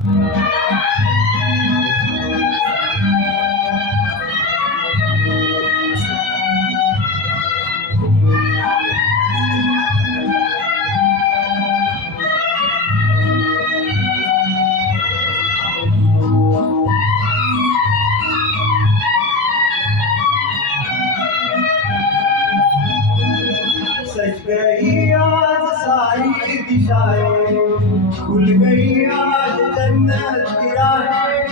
सज गई आज सारी दिशाएं, खुल गई आज जन्नत की राहें।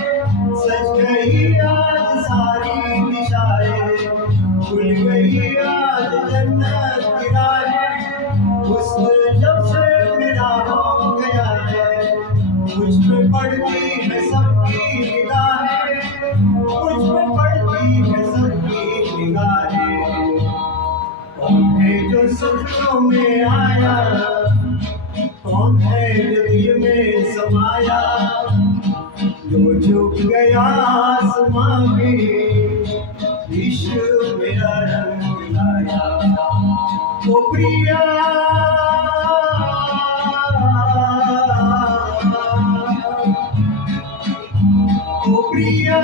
सज गई आज सारी दिशाएं, खुल गई आज जन्नत की राहें। हुस्न जब से मेरा हो गया है, मुझ पे पड़ती है सबकी निगाहें, मुझ पे पड़ती है सबकी निगाहें। कौन है जो सपनों में आया, कौन है जो दिल में समाया, जो झुक गया आसमां में, इश्क मेरा रंग लाया। ओ प्रिया, ओ प्रिया,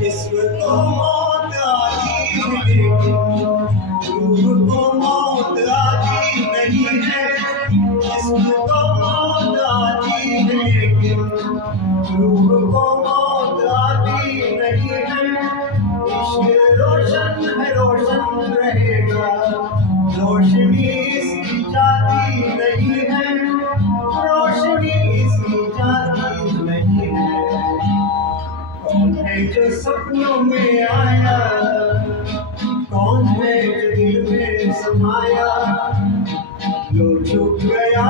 जिस्म को मौत आती है लेकिन रूह को मौत आती नहीं है। जिस्म को मौत आती है लेकिन रूह को मौत आती नहीं है। इश्क रोशन है, रोशन रहेगा, रोशनी इसकी जाती नहीं है, रोशनी इसकी जाती नहीं है। कौन है जो सपनों में आया, कौन है जो दिल में समाया, जो झुक गया